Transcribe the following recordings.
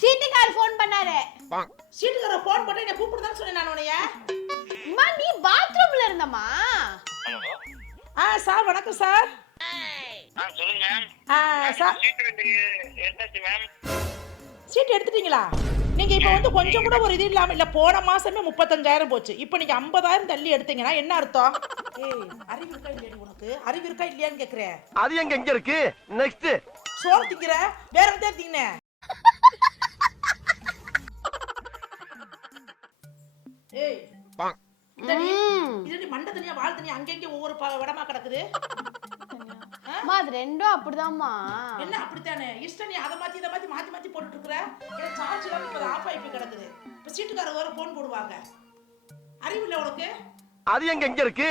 சீட்டுக்கார் phone பண்ணாரு. சீட்டுக்கார phone பண்ணி என்ன கூப்பிடுதான்னு சொன்னேன் நான் உன்னைய. அம்மா நீ பாத்ரூம்ல இருந்தம்மா. ஹலோ ஆ சார் வணக்கம் சார். ஆ சொல்லுங்க. ஆ சார். சீட்டு வந்து எடுத்தாச்சு மேம் சீட் எடுத்துட்டீங்களா? நீங்க இப்ப வந்து கொஞ்சம் கூட ஒரு இது இல்லாம இல்ல போன மாசமே முப்பத்தஞ்சாயிரம் போச்சு. இப்ப நீங்க ஐம்பதாயிரம் தள்ளி எடுத்தீங்கன்னா என்ன அர்த்தம்? ஏய் அறிவு இருக்கா இல்லையா உனக்கு? அறிவு இருக்கா இல்லையான்னு கேக்குறேன். அது எங்க எங்க இருக்கு? நெக்ஸ்ட் சோறு திங்கிற? வேற எந்த திங்க ஏய் இதடி மண்டை தனியா வால் தனியா அங்கங்க ஒவ்வொரு இடமா கிடக்குது. அம்மா அது ரெண்டும் அப்படிதாம்மா. என்ன அப்படித்தானே? இஷ்டம் நீ அதை மாத்தி இதை மாத்தி மாத்தி மாத்தி போட்டுட்டு இருக்கிற எனக்கு சார்ஜ் இல்லாம இப்ப ஆஃப் ஆகி கிடக்குது. இப்ப சீட்டுக்காரர் வேற போன் போடுவாங்க. அறிவு இல்ல உனக்கு? அது எங்க எங்க இருக்கு?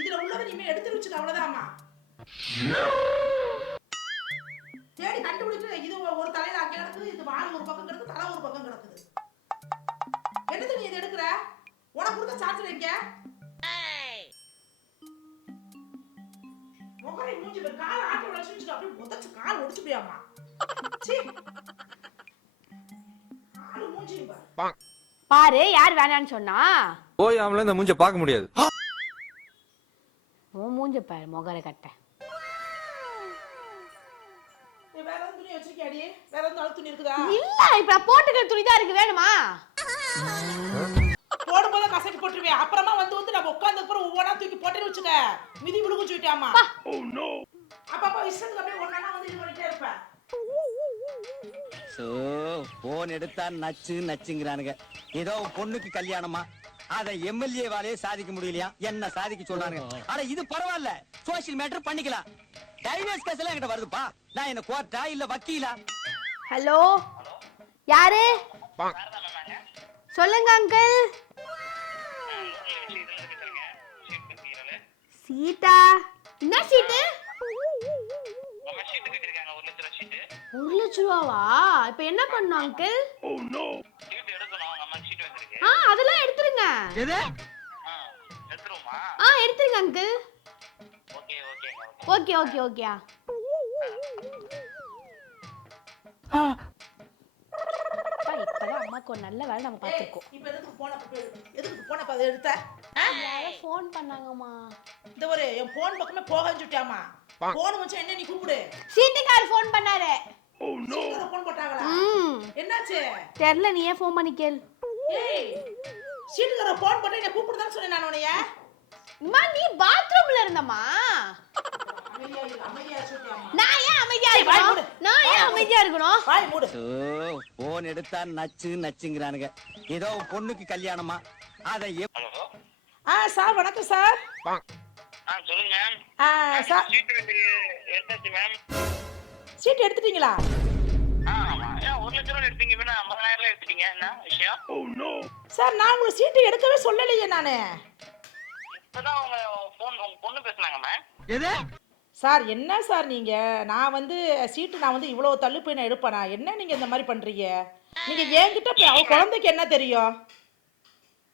இதுல உள்ளதை நீ எடுத்து வச்சுக்க அவ்வளவுதாம்மா. தேடி கண்டுபிடிச்சு இது ஒரு தலையில அங்க கிடக்குது இது வால் ஒரு பக்கம் கிடக்குது தலை ஒரு பக்கம் கிடக்குது. முகரை மூஞ்சி பாரு, கால் ஆட்டி உடச்சு வச்சுட்டு அப்படியே உதச்சு கால் ஒடிச்சு போயாமா சீ கால் மூஞ்சி பாரு. பாரு யார் வேணான்னு சொன்னா? போய் அவங்கள இந்த மூஞ்ச பார்க்க முடியாது. உன் மூஞ்ச பாரு முகர கட்ட. நீ வேற எதுவும் துணி வச்சிருக்கியாடி? வேற எதுவும் அழுத்து துணி இருக்குதா? இல்ல இப்ப போட்டுக்கிற துணி தான் இருக்கு வேணுமா? போடும்போது கசக்கி போட்டுருவேன் அப்புறமா வந்து வந்து நம்ம உட்கார்ந்த அப்புறம் ஒவ்வொன்றா தூக்கி போட்டேன்னு வச்சுக்க. மிதி விழுகு சொல்லிட்டாமா அப்ப அப்ப இஷ்டத்துக்கு அப்படியே ஒன்னா வந்து இது பண்ணிட்டே இருப்பேன் சோ போன் எடுத்தா நச்சு நச்சுங்கிறானுங்க. ஏதோ பொண்ணுக்கு கல்யாணமா? அத எம்எல்ஏ வாலே சாதிக்க முடியலையா? என்ன சாதிக்க சொல்றானுங்க ஆனா இது பரவாயில்ல. சோசியல் மேட்டர் பண்ணிக்கலாம். டைவர்ஸ் கேஸ் எல்லாம் என்கிட்ட வருதுப்பா. நான் என்ன கோர்ட்டா இல்ல வக்கீலா? ஹலோ யாரு? சொல்லுங்க அங்கிள் சீட்டா என்ன சீட்டு? ஒரு லட்ச ரூபா சீட்டு ஒரு லட்ச ரூபாவா? இப்ப என்ன பண்ணும் அங்கிள் சீட்டு வந்திருக்கு ஆ அதெல்லாம் எடுத்துருங்க. ஆ எடுத்துருங்க அங்கிள் ஓகே ஓகே. ஓகே அம்மாக்கு ஒரு நல்ல வேலை நம்ம பார்த்துருக்கோம். இப்ப எதுக்கு போன எதுக்கு போன அதை எடுத்த? ஃபோன் பண்ணாங்கம்மா. இந்த ஒரு என் போன் பக்கமே போகன்னு சொல்லிட்டாமா போன் வச்சு என்ன நீ கூப்பிடு? சீட்டுக்கார் ஃபோன் பண்ணாரு. போன் போட்டாங்களா? ம். என்னாச்சு? தெரியல நீ ஏன் ஃபோன் பண்ணி கேள். ஏய் சீட்டுக்கார போன் போட்டு என்ன கூப்பிடுதான்னு சொன்னேன் நான் உன்னைய. அம்மா நீ பாத்ரூம்ல இருந்தம்மா அமைதியா இரு, அமைதியா சொல்லிட்டாமா நான் ஏன் அமைதியா. இருக்கணும்? நான் ஏன் அமைதியா இருக்கணும்? வாய் மூடு. சோ போன் எடுத்தா நச்சு நச்சுங்கிறானுங்க. ஏதோ பொண்ணுக்கு கல்யாணமா? அத ஆ சார் வணக்கம் சார். சொல்லுங்க ஆ சார். சீட் எடுத்துட்டீங்களா? விஷயம்? சார் நான் உங்களுக்கு சீட்டு எடுக்கவே சொல்லலையே நானு. இப்பதான் உங்க போன் உங்க பொண்ணு பேசுனாங்க மேம் எது? சார் என்ன சார் நீங்க? நான் வந்து சீட்டு நான் வந்து இவ்வளவு தள்ளு போய் நான் எடுப்பேனா? என்ன நீங்க இந்த மாதிரி பண்றீங்க? நீங்க என்கிட்ட அவ குழந்தைக்கு என்ன தெரியும்?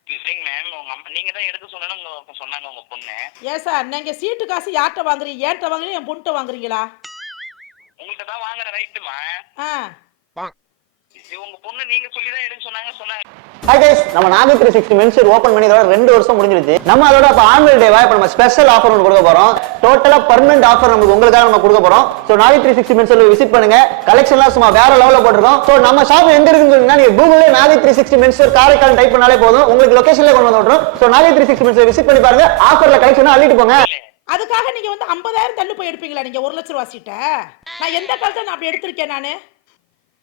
இல்லைங்க மேம் உங்க அம்மா நீங்க தான் எடுக்க சொன்னு உங்க சொன்னாங்க உங்க பொண்ணு. ஏன் சார் நீங்க சீட்டு காசு யார்கிட்ட வாங்குறீங்க? ஏன்ட்ட வாங்குறீங்க? என் பொண்ணுட்ட வாங்குறீங்களா? உங்கள்கிட்ட தான் வாங்குற ரைட்டுமா ஆ. உங்க பொண்ணு நீங்க சொல்லி தான் எடுக்க சொன்னாங்க சொன்னாங்க. ஹாய் கைஸ் நம்ம நாகை த்ரீ சிக்ஸ்டி மென்சூர் ஓப்பன் பண்ணி இதோட ரெண்டு வருஷம் முடிஞ்சிருச்சு. நம்ம அதோட இப்போ ஆனுவல் டேவா இப்போ நம்ம ஸ்பெஷல் ஆஃபர் ஒன்று கொடுக்க போறோம். டோட்டலா பர்மனெண்ட் ஆஃபர் நமக்கு உங்களுக்காக நம்ம கொடுக்க போறோம். ஸோ நாகை த்ரீ சிக்ஸ்டி மென்சூர் விசிட் பண்ணுங்க. கலெக்ஷன்லாம் சும்மா வேற லெவலில் போட்டிருக்கோம். ஸோ நம்ம ஷாப் எங்க இருக்குன்னு சொன்னீங்கன்னா நீங்க கூகுளே நாகை த்ரீ சிக்ஸ்டி மென்சூர் காரைக்கால் டைப் பண்ணாலே போதும். உங்களுக்கு லொகேஷன்ல கொண்டு வந்து விட்டுரும். ஸோ நாகை த்ரீ சிக்ஸ்டி மென்சூர் விசிட் பண்ணி பாருங்க. ஆஃபர்ல கலெக்ஷன் அள்ளிட்டு போங்க. அதுக்காக நீங்க வந்து ஐம்பதாயிரம் தள்ளு போய் எடுப்பீங்களா நீங்க ஒரு லட்ச ரூபா சீட்டை? நான் எந்த காலத்துல நான் அப்படி எடுத்திருக்கேன் நானு?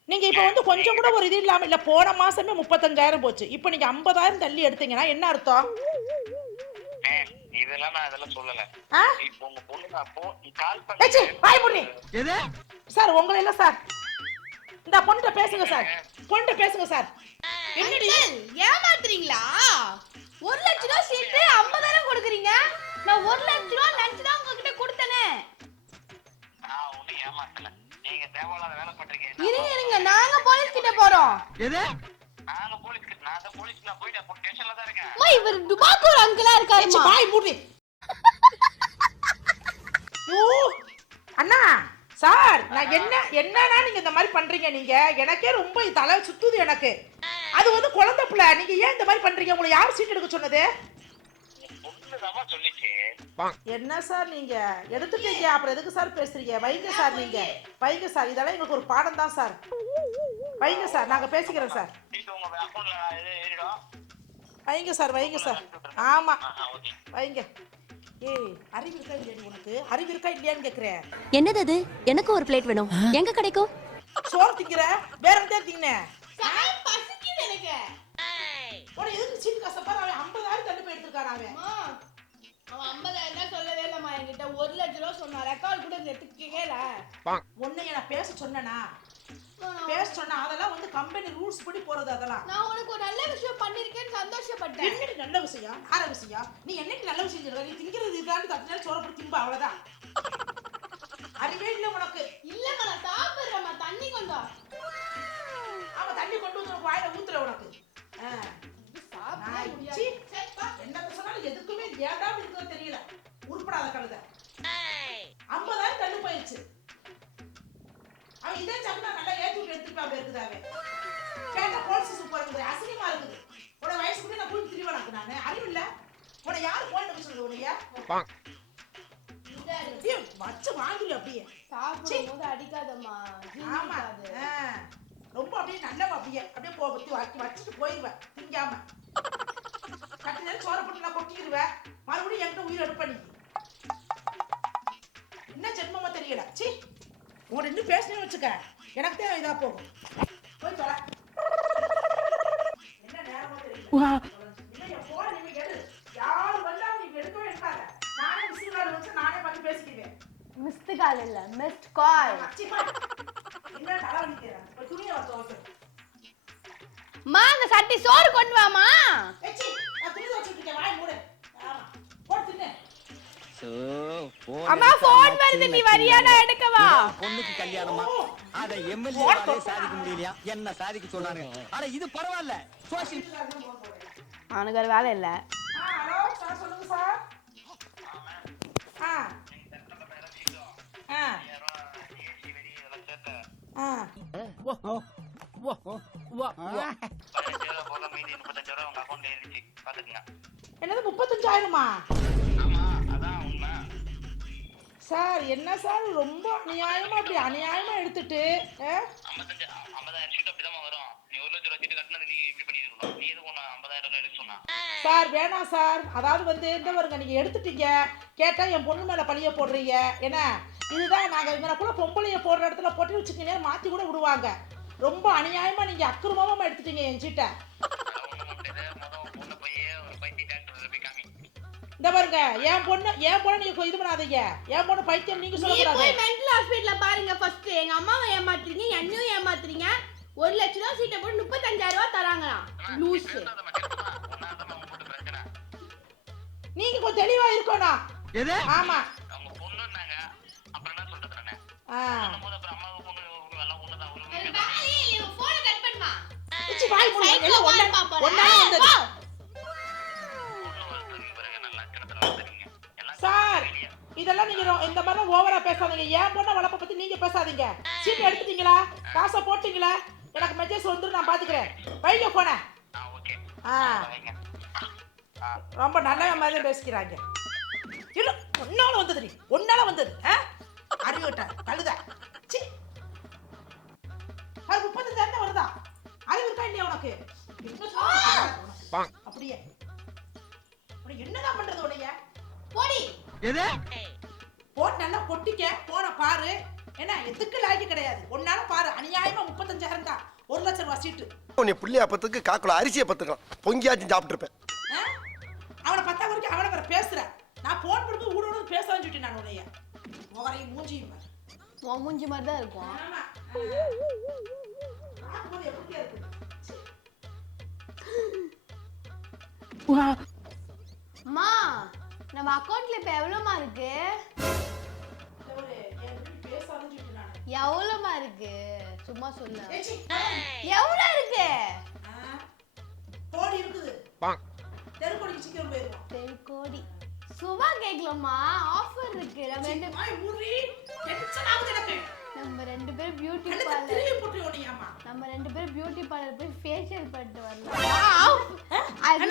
நீங்க இப்ப வந்து கொஞ்சம் கூட ஒரு இது இல்லாம இல்ல போன மாசமே முப்பத்தஞ்சாயிரம் போச்சு. இப்ப நீங்க ஐம்பதாயிரம் தள்ளி எடுத்தீங்கன்னா என்ன அர்த்தம்? இதெல்லாம் நான் இதெல்லாம் சொல்லல? இப்போ உங்க பொண்ணு நான் போ கால் ஏச்சி, பண்ணி. வாய் மூடி. எது? சார் உங்களை இல்ல சார். இந்த பொண்ணுட்ட பேசுங்க சார். பொண்ணுட்ட பேசுங்க சார். என்னடி? ஏமாத்துறீங்களா? ஒரு லட்ச ரூபா சீட்டு ஐம்பதாயிரம் கொடுக்குறீங்க. நான் ஒரு லட்ச ரூபா நினைச்சு தான் உங்ககிட்ட கொடுத்தனே. நான் ஒன்றும் ஏமாத்தல. நீங்க தேவையில்லாத வேலை பண்றீங்க. இருங்க இருங்க நாங்க போலீஸ் கிட்ட போறோம். எது? நாங்க போலீஸ்க்கு நான் தான் போலீஸ்க்கு நான் போயிட்டு அப்போ ஸ்டேஷன்ல தான் இருக்கேன். அம்மா இவர் துபாக்கூர் அங்கிளா ஏச்சி, இருக்காருமா வாய் மூடி. அண்ணா சார் நான் என்ன என்னன்னா நீங்க இந்த மாதிரி பண்றீங்க நீங்க? எனக்கே ரொம்ப தலை சுத்துது எனக்கு. அது வந்து குழந்தை பிள்ளை. நீங்க ஏன் இந்த மாதிரி பண்றீங்க? உங்களை யார் சீட் எடுக்க சொன்னது? என்ன சார் நீங்க? எடுத்துட்டீங்க. அப்புறம் எதுக்கு சார் பேசுறீங்க? வைங்க சார் நீங்க. வைங்க சார். இதெல்லாம் எங்களுக்கு ஒரு பாடம் தான் சார். வைங்க சார். நாங்க பேசிக்கிறோம் சார். வைங்க சார் வைங்க சார். ஆமா. வைங்க. ஏய் அறிவு இருக்கா இல்லையா உனக்கு? அறிவு இருக்கா இல்லையான்னு கேக்குறேன். என்னது அது? எனக்கு ஒரு பிளேட் வேணும். எங்க கிடைக்கும்? சோறு திங்கிற? வேற எந்த திங்கின? சார் பசிக்குது எனக்கு. உன எதுக்கு சீட்டு கஷ்டப்பாரு அவன் ஐம்பதாயிரம் தள்ளி போய் எடுத்திருக்கான் அவன். ஒரு லட்ச ரூபா சொன்னான் ரெக்கார்ட் கூட எடுத்துக்கல உன்னைய நான் பேச சொன்னேனா? பேச சொன்னா அதெல்லாம் வந்து கம்பெனி ரூல்ஸ் படி போறது அதெல்லாம். நான் உனக்கு ஒரு நல்ல விஷயம் பண்ணிருக்கேன்னு சந்தோஷப்பட்டேன். என்னடி நல்ல விஷயம்? ஆற விஷயம்? நீ என்னைக்கு நல்ல விஷயம் சொல்ற? நீ திங்கிறது இதாண்டு தட்டு நேரம் சோற போட்டு திம்ப அவ்வளவுதான். அறிவே இல்லை உனக்கு. இல்லம்மா நான் சாப்பிடுறேம்மா தண்ணி கொண்டு வா. அவன் தண்ணி கொண்டு வந்து வாயில ஊத்துற உனக்கு. என்ன சொன்னாலும் எதுக்குமே ஏடாம எடுத்துட்டு இருக்குது அவன் கேட்ட போலீஸ் சூப்பர் இருக்குது அசிங்கமா இருக்குது. உன வயசு கூட நான் குளிச்சு திரிவனாக்கு நானு? அறிவு இல்ல. உன யார் போன் எடுக்க சொல்லுது உனைய வச்சு வாங்குறி அப்படியே. சாப்பிடும்போது அடிக்காதம்மா. ஆமா. ரொம்ப அப்படியே நல்லவ அப்படியே. அப்படியே போ பத்தி வாக்கி வச்சுட்டு போயிருவேன் திங்காம. கட்டி நேரம் சோற போட்டு நான் கொட்டிடுவேன் மறுபடியும் என்கிட்ட உயிர் எடுப்ப நீ. என்ன ஜென்மமா தெரியல. சி உன் இன்னும் பேசினே வச்சுக்க. எனக்கு தான் இதா போகும். போய் தொலை. என்ன. மிஸ்டு கால் இல்ல மிஸ்ட் கால். மா அந்த சட்டி சோறு கொண்டு வாமா. அம்மா போன் வருது நீ நச்சுங்கிறானுங்க. வரியா நான் எடுக்கவா பொண்ணுக்கு கல்யாணமா? அத எம்எல்ஏ சாதிக்க முடியலையா? என்ன சாதிக்க சொன்னாங்க ஆனா இது பரவாயில்ல. சோசியல் அவனுக்கு ஒரு வேலை இல்ல. ஆ, ஹலோ, சார் சொல்லுங்க சார். ஆ. ஆ. சார் என்ன சார்? ரொம்ப அநியாயமா அப்படி அநியாயமா எடுத்துட்டு சார் வேணாம் சார். அதாவது வந்து இந்த வருங்க நீங்க எடுத்துட்டீங்க. கேட்டா என் பொண்ணு மேல பழிய போடுறீங்க. என்ன? இதுதான் நாங்க இங்கே கூட பொம்பளைய போடுற இடத்துல போட்டு வச்சுக்கினே மாத்தி கூட விடுவாங்க. ரொம்ப அநியாயமா நீங்க அக்கிரமமா எடுத்துட்டீங்க என் சீட்டை. இந்த பாருங்க என் பொண்ணு என் பொண்ணு நீங்க இது பண்ணாதீங்க. என் பொண்ணு பைத்தியம் நீங்க சொல்லக்கூடாது. போய் மென்டல் ஹாஸ்பிடல்ல பாருங்க ஃபர்ஸ்ட் எங்க அம்மாவை ஏமாத்துறீங்க என்னையும் ஏமாத்துறீங்க. ஒரு லட்ச ரூபா சீட்டை போட்டு முப்பத்தஞ்சாயிரம் ரூபாய் தராங்களாம். லூஸ் நீங்க கொஞ்சம் தெளிவா இருக்கணும். எது? ஆமா. அவங்க இந்த மாதிரிலாம் ஓவரா பேசாதீங்க. என் பொண்ணை வளர்ப்ப பத்தி நீங்க பேசாதீங்க. சீட் எடுத்துட்டீங்களா? காசை போட்டீங்களா? எனக்கு மெசேஜ் வந்துரும் நான் பாத்துக்கிறேன். வைங்க போன ஆ ஓகே ஆ. வைங்க. ரொம்ப நல்ல மாதிரி பேசிக்கிறாங்க. இல்ல ஒன்னால வந்தது நீ ஒன்னால வந்தது ஆ? அறிவுட்ட கழுத சி. அது முப்பத்தஞ்சாயிரம் தான் வருதா? அறிவு இருக்கா இல்லையா உனக்கு? அப்படியே. உனக்கு என்னதான் பண்றது உடைய போடி. எது? போட்டு நல்லா கொட்டிக்க போன பாரு. என்ன எதுக்கு லாய்க்கு கிடையாது. ஒன்னால பாரு அநியாயமா முப்பத்தஞ்சாயிரம் தான். ஒரு லட்சம் ரூபாய் சீட்டு. உன்னை புள்ளியா பத்துக்கு காக்குல அரிசியை பத்துக்கலாம் பொங்கியாச்சும் சாப்பிட்டு இருப்பேன் ஆ? அவனை பத்தா வரைக்கும் அவனை வேற பேசுற. நான் போன் பண்ணும்போது ஊட ஊட பேசலாம்னு சொல்லிட்டேன் நான் உன்னைய. முகரையும் மூஞ்சியும். உன் மூஞ்சி மாதிரி தான் இருக்கும். அம்மா நம்ம அக்கவுண்ட்ல இப்ப எவ்வளவுமா இருக்கு? எவ்வளோமா இருக்கு? சும்மா சொல்லு. எவ்வளோ இருக்கு? கோடி இருக்குது. சும்மா கேட்கலாமா ஆஃபர் இருக்கு. நம்ம ரெண்டு நம்ம ரெண்டு பேரும் பியூட்டி பார்லர் நம்ம ரெண்டு பேரும் பியூட்டி பார்லர் போய் ஃபேஷியல் பண்ணிட்டு வரலாம். அது